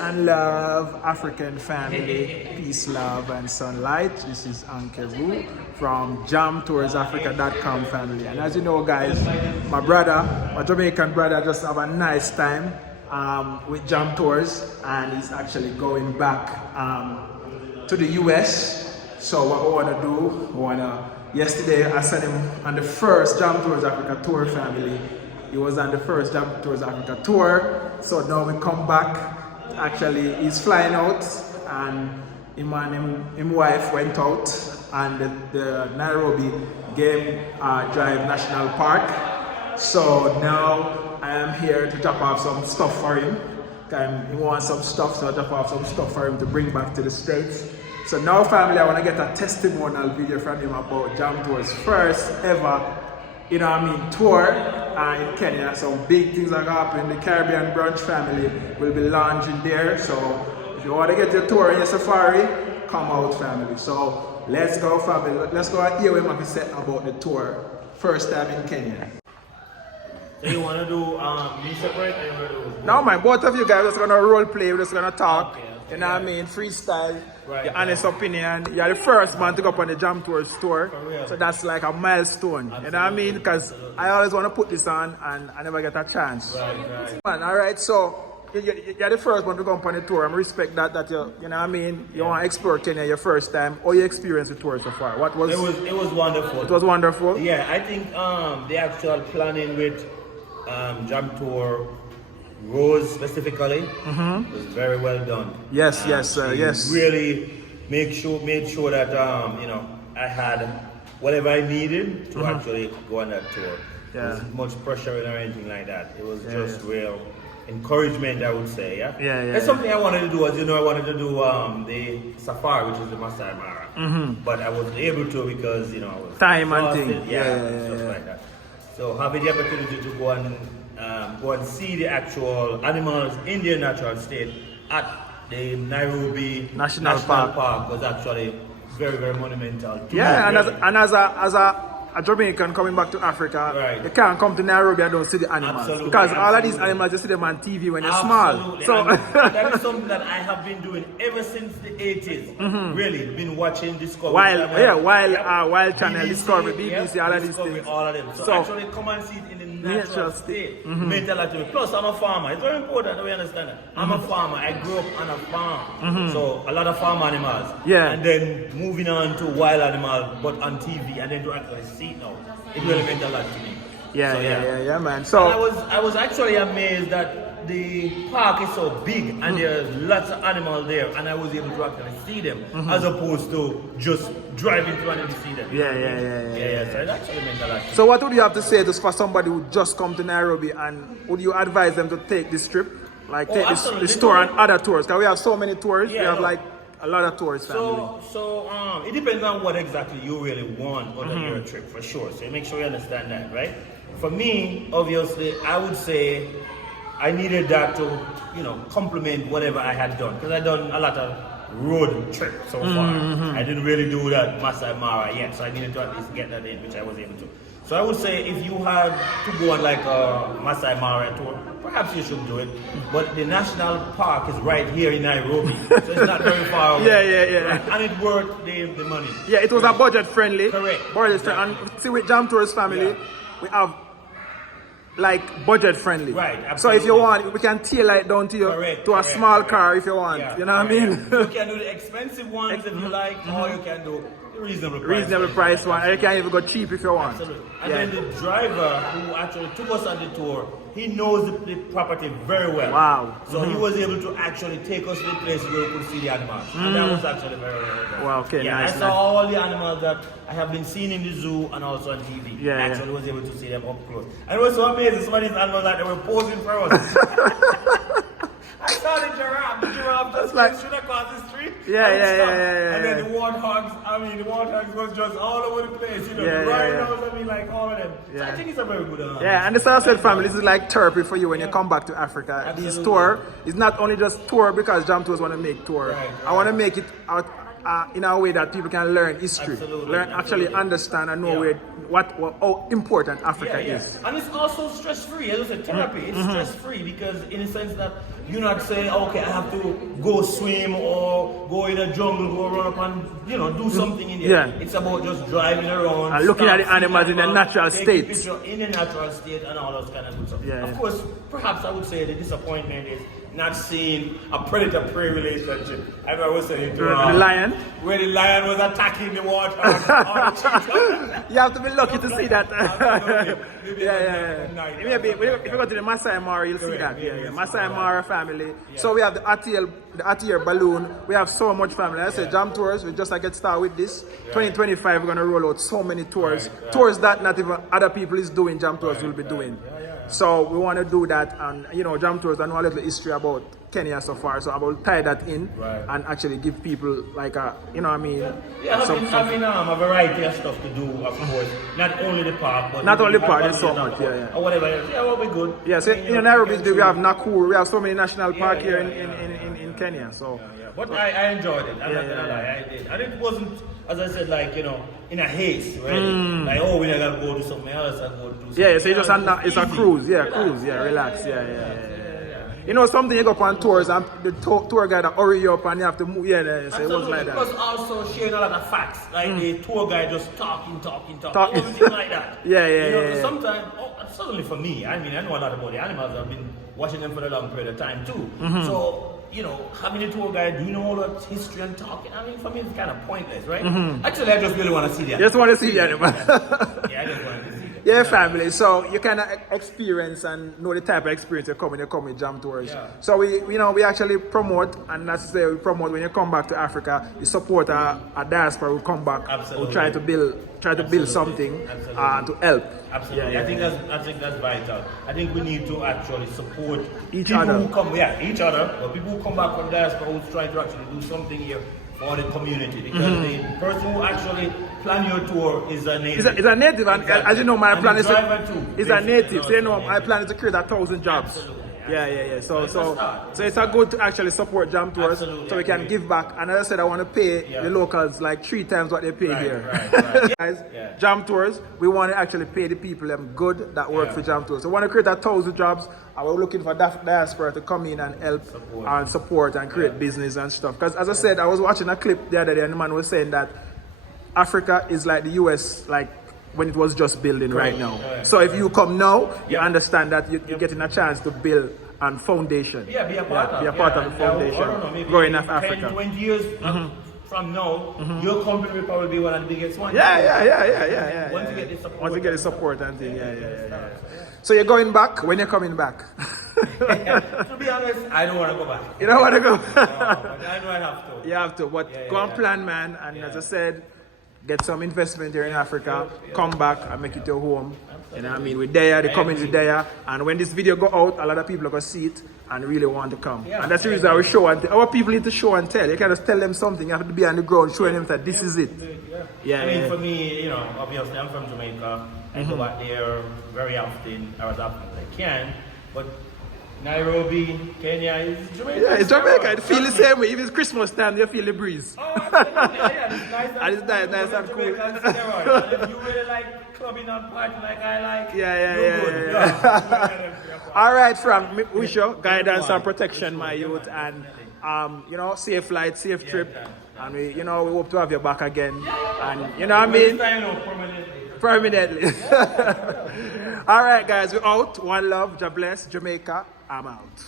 and love, African family, peace, love, and sunlight. This is Unfiltered from jamtoursafrica.com family. And as you know, guys, my Jamaican brother, just have a nice time with Jam Tours, and he's actually going back to the US. So what we want to do, yesterday I sent him on the first Jam Tours Africa tour family. He was on the first Jam Tours Africa tour. So now we come back. Actually, he's flying out, and him and his wife went out and the Nairobi Game Drive National Park. So now I am here to drop off some stuff for him. He wants some stuff, so I drop off some stuff for him to bring back to the States. So now, family, I want to get a testimonial video from him about Jam Tour's first ever, tour in Kenya. So big things are happening. The Caribbean Brunch family will be launching there. So if you want to get your tour in your safari, come out, family. So let's go, family. Let's go and hear what Maki said about the tour. First time in Kenya. So you want to do me separate, or you want to do? No, man, both of you guys are just going to role play. We're just going to talk. Okay. You know what I mean? Freestyle. Right, your honest opinion. You're the first man to go up on the Jam Tours tour. So that's like a milestone. Absolutely. You know what I mean? Because I always want to put this on and I never get a chance. Right. Man, alright, so you're the first one to go up on the tour. I respect that you know what I mean? You want to explore Kenya your first time. Or you experienced the tour so far? What was it was wonderful. It was wonderful? Yeah, I think the actual planning with Jam Tour Rose specifically was very well done. Yes. Really made sure that I had whatever I needed to actually go on that tour. There wasn't much pressure or anything like that. It was just real encouragement, I would say. Yeah. That's something I wanted to do. As you know, I wanted to do the safari, which is the Masai Mara, but I wasn't able to because I was time and exhausted, thing. stuff like that. So having the opportunity to go and see the actual animals in their natural state at the Nairobi National Park was actually very, very monumental. And as a Jamaican coming back to Africa, you can't come to Nairobi and don't see the animals. Because all of these animals, you see them on TV when you're small. So that is something that I have been doing ever since the 80s. Really, been watching Discovery. Wild Channel, Discovery, BBC, all of these things. All of them. So actually come and see it in the natural state. Mentality. Plus, I'm a farmer. It's very important that we understand that. I'm a farmer. I grew up on a farm. So a lot of farm animals. And then moving on to wild animals, but on TV, and then to actually see it now. It really meant a lot to me. Yeah, man. So I was actually amazed that the park is so big and there's lots of animals there, and I was able to actually see them as opposed to just driving through and see them. Yeah. So it actually meant a lot. So what would you have to say just for somebody who just come to Nairobi, and would you advise them to take this trip? Like take this tour and other tours? Because we have so many tours. We have like a lot of tours, family. So it depends on what exactly you really want on your trip, for sure. So make sure you understand that, right? For me, obviously, I would say I needed that to, complement whatever I had done, because I done a lot of road trips so far. I didn't really do that Masai Mara yet, so I needed to at least get that in, which I was able to. So I would say if you had to go on like a Masai Mara tour, perhaps you should do it. But the national park is right here in Nairobi, so it's not very far away. Yeah. And it worth the money. Yeah, it was a budget friendly. Correct. And see, with Jam Tours family, we have like budget friendly. Right, absolutely. So if you want, we can tailor it down to you to a small car if you want. You know what I mean? You can do the expensive ones if you like, or you can do the reasonable price one. And you can even go cheap if you want. Absolutely. And then the driver who actually took us on the tour, he knows the property very well. Wow. So he was able to actually take us to the place where we could see the animals. And that was actually very, very good. Wow, okay, nice. I saw all the animals that I have been seeing in the zoo and also on TV. I actually was able to see them up close. And it was so amazing. Some of these animals that they were posing for us. I saw the giraffe. The giraffe just should have crossed the street. And then the warthogs was just all over the place. The rhinos, like all of them. So I think it's a very good and the Southside family, this is like therapy for you when you come back to Africa. Absolutely. This tour is not only just tour because Jam Tours want to make tour. I want to make it in a way that people can learn history, Absolutely, actually understand and know how important Africa is. And it's also stress-free. As I said, therapy, it's stress-free because in the sense that you're not saying, okay, I have to go swim or go in a jungle, go run up and, do something in there. Yeah. It's about just driving around. And looking at the animals in their natural state. In a natural state and all those kind of good stuff. Yeah, of course, perhaps I would say the disappointment is not seeing a predator-prey relationship. I was saying to the lion, where the lion was attacking the water. Or the you have to be lucky to see that. yeah. Maybe if you go to the Masai Mara, you'll see that. Yeah. Masai Mara family. So we have the Atiel balloon. We have so much family. I say Jam Tours. We just get started with this. 2025, we're gonna roll out so many tours. Tours that not even other people is doing. Jam Tours will be doing. So we want to do that, and Jam Tours, I know a little history about Kenya so far, so I will tie that in and actually give people like a, having a variety of stuff to do, of course. Not only the park, but not only park, there's so much, or whatever. Yeah, will be good. Yeah, so in Nairobi we have Nakuru, we have so many national parks here in Kenya. So, but I enjoyed it. I'm not gonna lie, I did, and it wasn't, as I said, like in a haste, right? Like, oh, we're gonna go do something else. I go do something. Yeah, so you just it's a cruise, relax, something you go on tours and the tour guide hurry you up and you have to move. So it was like that. Because also sharing a lot of facts, like the tour guide just talking, everything like that. Sometimes, certainly for me, I know a lot about the animals. I've been watching them for a long period of time too. So. Having a tour guide, do you know all that history and talking? For me, it's kind of pointless, right? Actually, I just really want to see the animals. Just want to see the animals. I just want to see them. Yeah, family. So you kind of experience and know the type of experience you come with Jam Tours. Yeah. So we actually promote, and that's to say we promote when you come back to Africa, you support a diaspora who come back, who try to build something to help. Absolutely. Yeah. I think that's vital. I think we need to actually support each people other. Who come, each other, but people who come back from diaspora who's trying to actually do something here for the community. Because the person who actually plan your tour is a native. It's a native, and as you know, my plan is a native. So my plan is to create 1,000 jobs. Absolutely. Yeah. So it's a good to actually support Jam Tours, so we can give back. And as I said, I want to pay the locals like 3 times what they pay here. Right. Guys, Jam Tours, we want to actually pay the people them good that work for Jam Tours. So we want to create 1,000 jobs, and we're looking for diaspora to come in and help and support and create business and stuff. Because as I said, I was watching a clip the other day, and the man was saying that Africa is like the US, like when it was just building right now. So if you come now, you understand that you're getting a chance to build a foundation. Be a part of the foundation. I don't know, maybe growing up 10, Africa. 20 years from now, your company will probably be one of the biggest ones. Yeah. Once you get the support. Once you get the support and thing, So you're going back? When you're coming back? To be honest, I don't want to go back. You don't want to go? No, but I know I have to. You have to, but go and plan, man. And as I said, get some investment here in Africa, come back and make it your home. You know what I mean? We're there, the community there, and when this video go out, a lot of people are going to see it and really want to come. And that's the reason we show and tell. Our people need to show and tell. You can't just tell them something. You have to be on the ground showing them that this is it. For me, obviously I'm from Jamaica. I go back there very often, or as often as I can. But Nairobi, Kenya is Jamaica. Yeah, it's Jamaica. It feels the same way. If it's Christmas time, you feel the breeze. Oh, absolutely. It's nice. And it's nice and cool. And if you really like clubbing and partying like I like, yeah. All right, Frank, we wish you guidance and protection, my youth, and safe flight, safe trip, and we hope to have you back again, and you know what I mean. Permanently. All right, guys, we're out. One love. God bless. Jamaica. I'm out.